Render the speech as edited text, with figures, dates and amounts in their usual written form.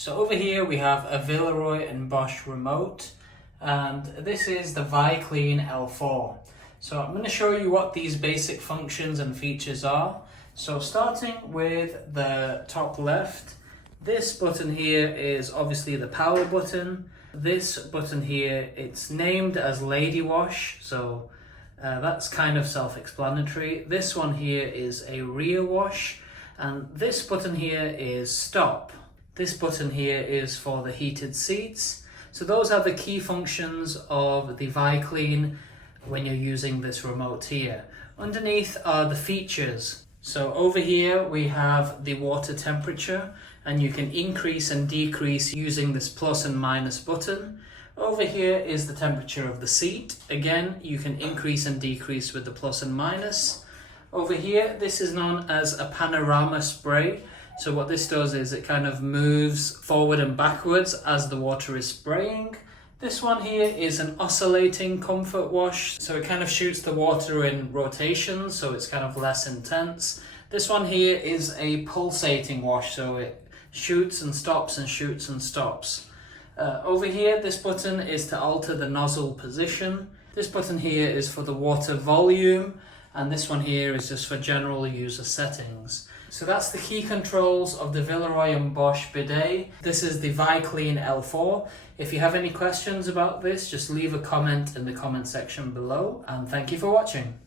So over here we have a Villeroy Boch remote, and this is the Viclean L4. So I'm going to show you what these basic functions and features are. So starting with the top left, this button here is obviously the power button. This button here, it's named as Lady Wash, so that's kind of self-explanatory. This one here is a rear wash, and this button here is stop. This button here is for the heated seats. So those are the key functions of the Viclean when you're using this remote here. Underneath are the features. So over here we have the water temperature, and you can increase and decrease using this plus and minus button. Over here is the temperature of the seat. Again, you can increase and decrease with the plus and minus. Over here, this is known as a panorama spray. So what this does is it kind of moves forward and backwards as the water is spraying. This one here is an oscillating comfort wash. So it kind of shoots the water in rotation, so it's kind of less intense. This one here is a pulsating wash, so it shoots and stops and shoots and stops. Over here, this button is to alter the nozzle position. This button here is for the water volume, and this one here is just for general user settings. So that's the key controls of the Villeroy Boch bidet. This is the Viclean L4. If you have any questions about this, just leave a comment in the comment section below, and thank you for watching.